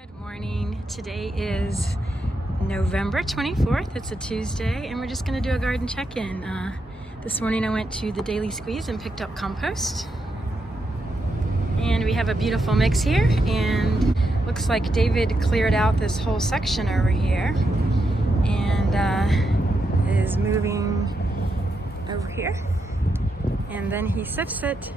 Good morning. Today is November 24th. It's a Tuesday, and we're just going to do a garden check-in. This morning I went to the Daily Squeeze and picked up compost. And we have a beautiful mix here, and looks like David cleared out this whole section over here and is moving over here. And then he sifts it,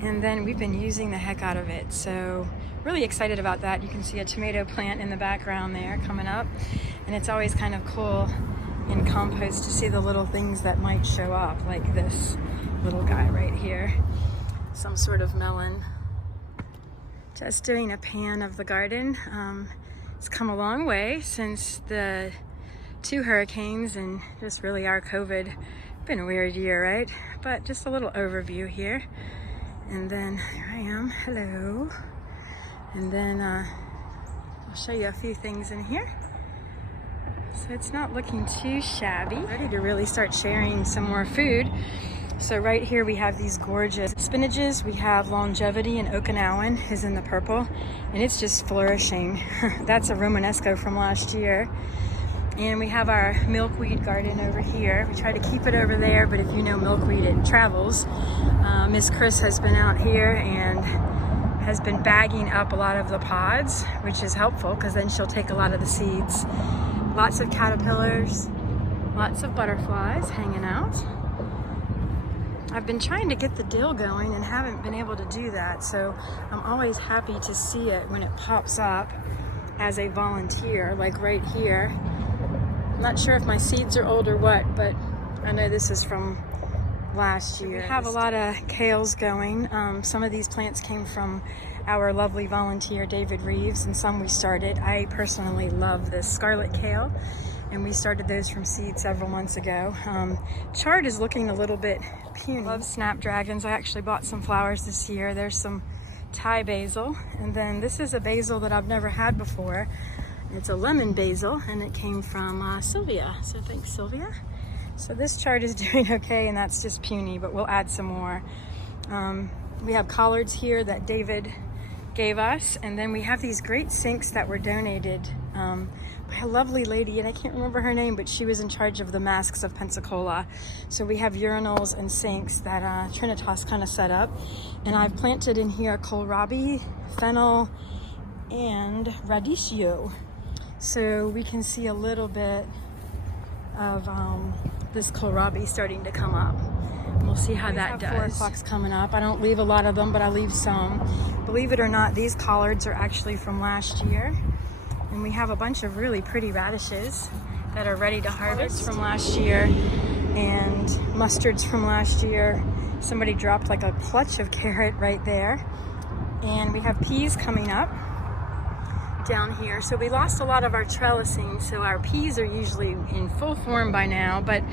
and then we've been using the heck out of it. So really excited about that. You can see a tomato plant in the background there coming up, and it's always kind of cool in compost to see the little things that might show up, like this little guy right here, some sort of melon. Just doing a pan of the garden. It's come a long way since the 2 hurricanes and just really our COVID. Been a weird year, right? But just a little overview here. And then here I am, hello. And then I'll show you a few things in here. So it's not looking too shabby. Ready to really start sharing some more food. So right here we have these gorgeous spinaches. We have longevity, and Okinawan is in the purple, and it's just flourishing. That's a Romanesco from last year. And we have our milkweed garden over here. We try to keep it over there, but if you know milkweed, it travels. Miss Chris has been out here and has been bagging up a lot of the pods, which is helpful because then she'll take a lot of the seeds. Lots of caterpillars, lots of butterflies hanging out. I've been trying to get the dill going and haven't been able to do that, so I'm always happy to see it when it pops up as a volunteer, like right here. I'm not sure if my seeds are old or what, but I know this is from last year. We have a lot of kales going. Some of these plants came from our lovely volunteer David Reeves, and some we started. I personally love this scarlet kale, and we started those from seed several months ago. Chard is looking a little bit puny. Love snapdragons. I actually bought some flowers this year. There's some Thai basil, and then this is a basil that I've never had before. It's a lemon basil, and it came from Sylvia, so thanks Sylvia. So this chard is doing okay, and that's just puny, but we'll add some more. We have collards here that David gave us, and then we have these great sinks that were donated by a lovely lady, and I can't remember her name, but she was in charge of the masks of Pensacola. So we have urinals and sinks that Trinitas kind of set up, and I've planted in here kohlrabi, fennel, and radicchio. So we can see a little bit of this kohlrabi starting to come up. We'll see how that does. 4 o'clock's coming up. I don't leave a lot of them, but I leave some. Believe it or not, these collards are actually from last year. And we have a bunch of really pretty radishes that are ready to harvest from last year, and mustards from last year. Somebody dropped like a clutch of carrot right there. And we have peas coming up down here. So we lost a lot of our trellising, so our peas are usually in full form by now, but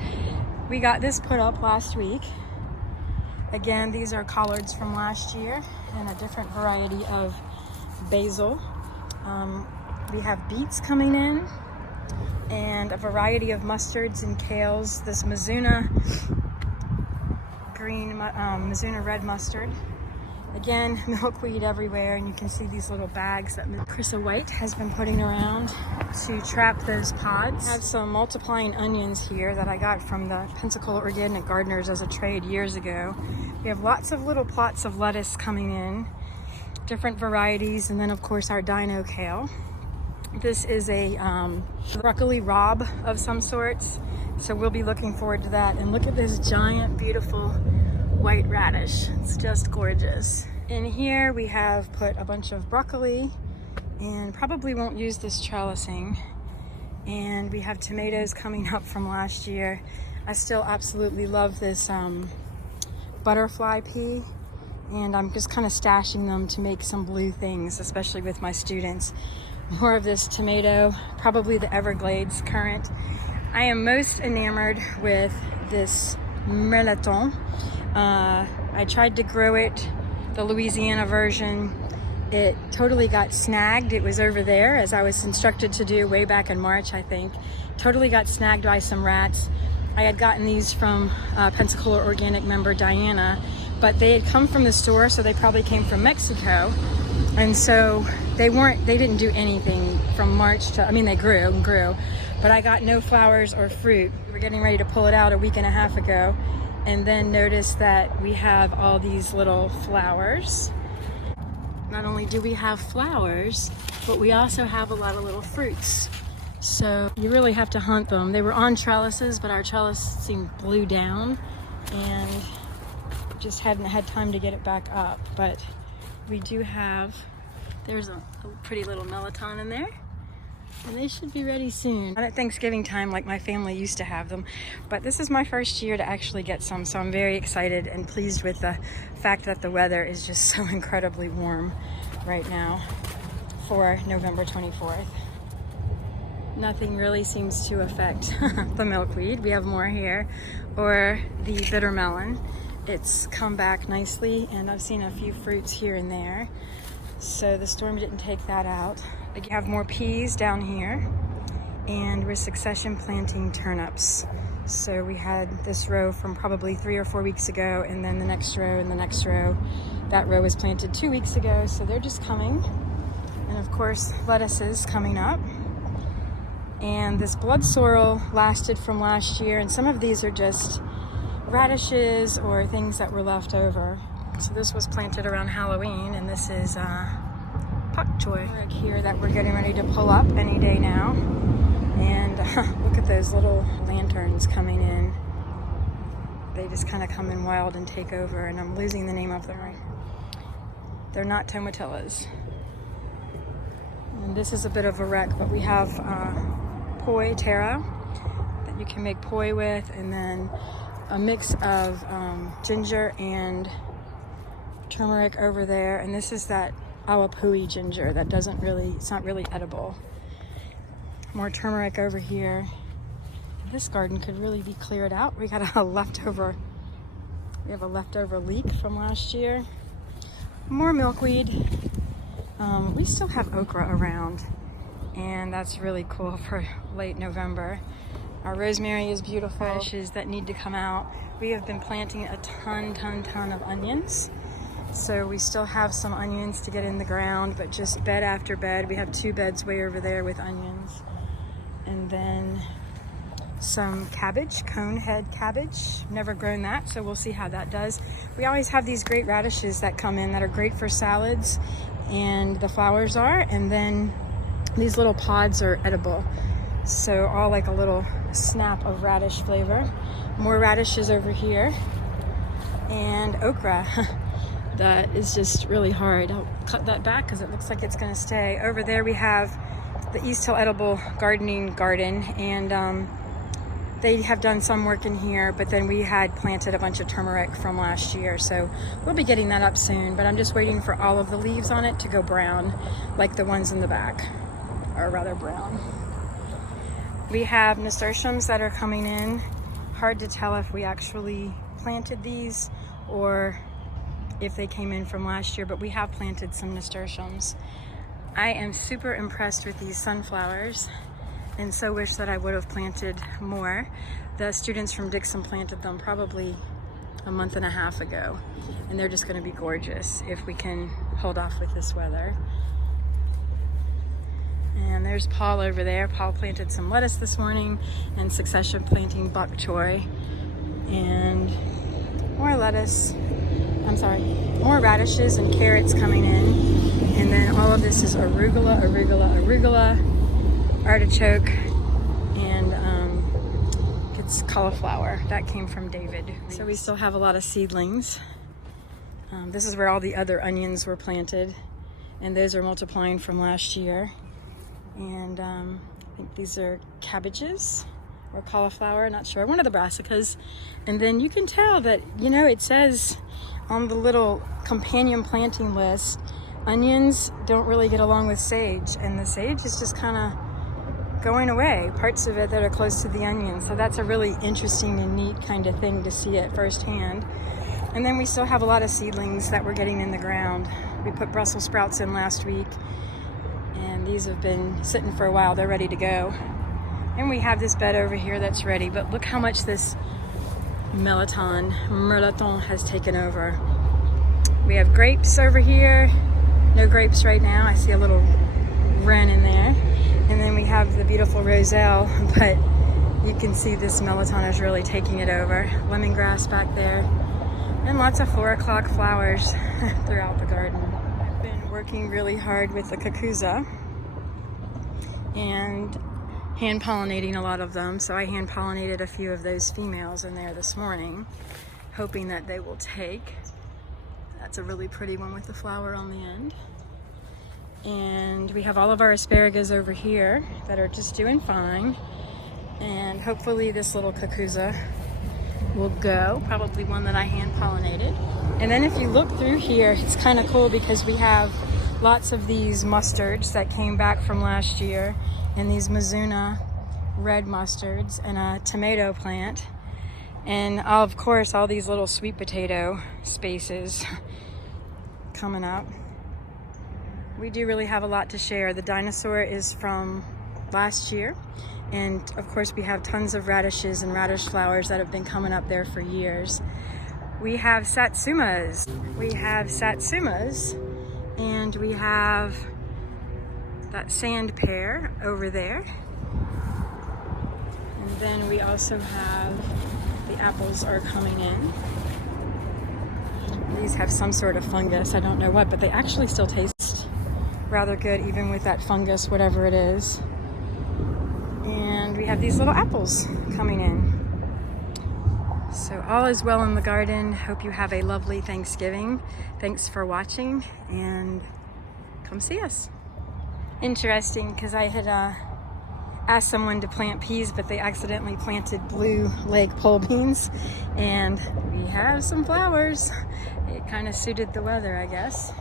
we got this put up last week. Again, these are collards from last year and a different variety of basil. We have beets coming in and a variety of mustards and kales. This Mizuna green, Mizuna red mustard. Again, milkweed everywhere, and you can see these little bags that Krista White has been putting around to trap those pods. I have some multiplying onions here that I got from the Pensacola Organic Gardeners as a trade years ago. We have lots of little plots of lettuce coming in, different varieties, and then of course our dino kale. This is a broccoli rabe of some sorts, so we'll be looking forward to that. And look at this giant, beautiful white radish. It's just gorgeous. In here we have put a bunch of broccoli, and probably won't use this trellising. And we have tomatoes coming up from last year. I still absolutely love this butterfly pea, and I'm just kind of stashing them to make some blue things, especially with my students. More of this tomato, probably the Everglades currant. I am most enamored with this Meleton. I tried to grow it, the Louisiana version. It totally got snagged. It was over there, as I was instructed to do way back in March, I think. Totally got snagged by some rats. I had gotten these from Pensacola Organic member Diana, but they had come from the store, so they probably came from Mexico. And so they didn't do anything from March to, I mean, they grew and grew, but I got no flowers or fruit. We were getting ready to pull it out a week and a half ago, and then noticed that we have all these little flowers. Not only do we have flowers, but we also have a lot of little fruits. So you really have to hunt them. They were on trellises, but our trellis seemed blew down and just hadn't had time to get it back up. But we do have, there's a pretty little melatonin in there, and they should be ready soon. Not at Thanksgiving time like my family used to have them, but this is my first year to actually get some, so I'm very excited and pleased with the fact that the weather is just so incredibly warm right now for November 24th. Nothing really seems to affect the milkweed. We have more here, or the bitter melon. It's come back nicely, and I've seen a few fruits here and there. So the storm didn't take that out. We have more peas down here, and we're succession planting turnips. So we had this row from probably 3 or 4 weeks ago, and then the next row and the next row. That row was planted 2 weeks ago, so they're just coming. And of course, lettuces coming up. And this blood sorrel lasted from last year, and some of these are just radishes or things that were left over. So this was planted around Halloween, and this is pak choy here that we're getting ready to pull up any day now. And look at those little lanterns coming in. They just kind of come in wild and take over, and I'm losing the name of them. They're not tomatillas. And this is a bit of a wreck, but we have poi taro that you can make poi with, and then a mix of ginger and turmeric over there. And this is that awapui ginger that doesn't really, it's not really edible. More turmeric over here. This garden could really be cleared out. We got a leftover, we have a leftover leek from last year. More milkweed. We still have okra around, and that's really cool for late November. Our rosemary is beautiful. Radishes that need to come out. We have been planting a ton of onions. So we still have some onions to get in the ground, but just bed after bed. We have 2 beds way over there with onions. And then some cabbage, cone head cabbage. Never grown that, so we'll see how that does. We always have these great radishes that come in that are great for salads, and the flowers are, and then these little pods are edible. So all like a little snap of radish flavor. More radishes over here, and okra. That is just really hard. I'll cut that back because it looks like it's going to stay. Over there we have the East Hill Edible Gardening Garden, and they have done some work in here, but then we had planted a bunch of turmeric from last year, so we'll be getting that up soon. But I'm just waiting for all of the leaves on it to go brown, like the ones in the back are rather brown. We have nasturtiums that are coming in. Hard to tell if we actually planted these or if they came in from last year, but we have planted some nasturtiums. I am super impressed with these sunflowers, and so wish that I would have planted more. The students from Dixon planted them probably a month and a half ago, and they're just going to be gorgeous if we can hold off with this weather. And there's Paul over there. Paul planted some lettuce this morning and succession planting bok choy, and more lettuce. I'm sorry, more radishes and carrots coming in. And then all of this is arugula, artichoke, and it's cauliflower. That came from David. So we still have a lot of seedlings. This is where all the other onions were planted, and those are multiplying from last year. And I think these are cabbages or cauliflower, not sure, one of the brassicas. And then you can tell that, you know, it says on the little companion planting list, onions don't really get along with sage, and the sage is just kind of going away, parts of it that are close to the onions. So that's a really interesting and neat kind of thing to see it firsthand. And then we still have a lot of seedlings that we're getting in the ground. We put Brussels sprouts in last week, and these have been sitting for a while. They're ready to go. And we have this bed over here that's ready, but look how much this merleton has taken over. We have grapes over here, No grapes right now. I see a little wren in there. And then we have the beautiful roselle, but you can see this melatonin is really taking it over. Lemongrass back there. And lots of 4 o'clock flowers throughout the garden. I've been working really hard with the cucuzza and hand pollinating a lot of them. So I hand pollinated a few of those females in there this morning, hoping that they will take. That's a really pretty one with the flower on the end. And we have all of our asparagus over here that are just doing fine. And hopefully this little cucuzza will go, probably one that I hand pollinated. And then if you look through here, it's kind of cool because we have lots of these mustards that came back from last year, and these Mizuna red mustards, and a tomato plant, and of course all these little sweet potato spaces coming up. We do really have a lot to share. The dinosaur is from last year, and of course we have tons of radishes and radish flowers that have been coming up there for years. We have satsumas. And we have that sand pear over there. And then we also have the apples are coming in. These have some sort of fungus, I don't know what, but they actually still taste rather good even with that fungus, whatever it is. And we have these little apples coming in. So all is well in the garden. Hope you have a lovely Thanksgiving. Thanks for watching, and come see us. Interesting, because I had asked someone to plant peas, but they accidentally planted blue leg pole beans, and we have some flowers. It kind of suited the weather, I guess.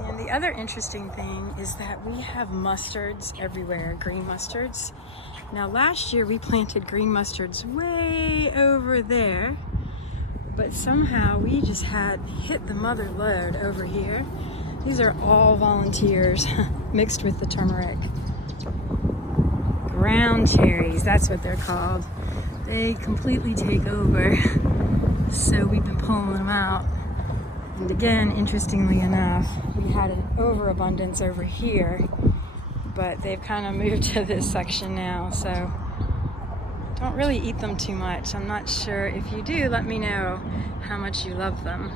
And the other interesting thing is that we have mustards everywhere, green mustards. Now last year we planted green mustards way over there, but somehow we just had hit the mother lode over here. These are all volunteers mixed with the turmeric. Ground cherries, that's what they're called. They completely take over, so we've been pulling them out. And again, interestingly enough, we had an overabundance over here, but they've kind of moved to this section now, so don't really eat them too much. I'm not sure. If you do, let me know how much you love them.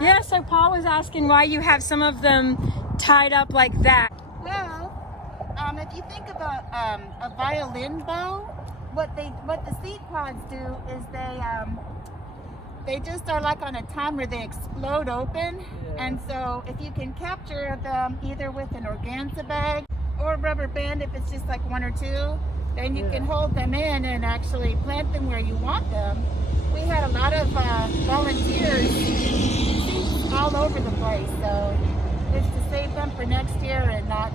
Yeah, so Paul was asking why you have some of them tied up like that. Well, if you think about a violin bow, what the seed pods do is they just are like on a timer. They explode open, and so if you can capture them either with an organza bag or a rubber band, if it's just like 1 or 2, then you can hold them in and actually plant them where you want them. We had a lot of volunteers all over the place, so it's to save them for next year and not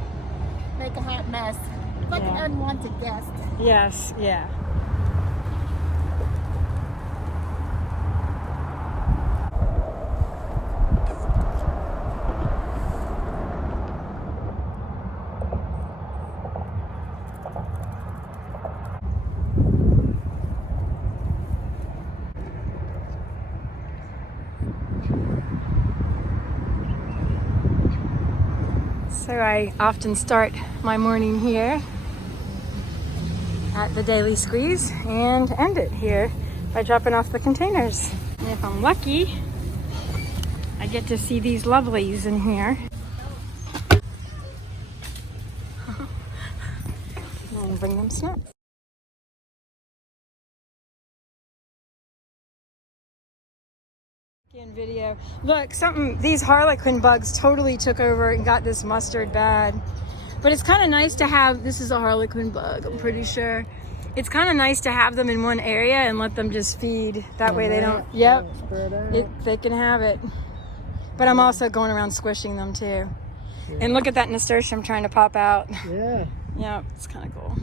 make a hot mess. It's like an unwanted guest. Yes, yeah. So I often start my morning here at the Daily Squeeze and end it here by dropping off the containers. And if I'm lucky, I get to see these lovelies in here. And bring them snacks. Video. Look, these harlequin bugs totally took over and got this mustard bad. But it's kind of nice to have, this is a harlequin bug, I'm pretty sure. It's kind of nice to have them in one area and let them just feed. That way they don't, they can have it. But I'm also going around squishing them too. And look at that nasturtium trying to pop out. Yeah. Yeah, it's kind of cool.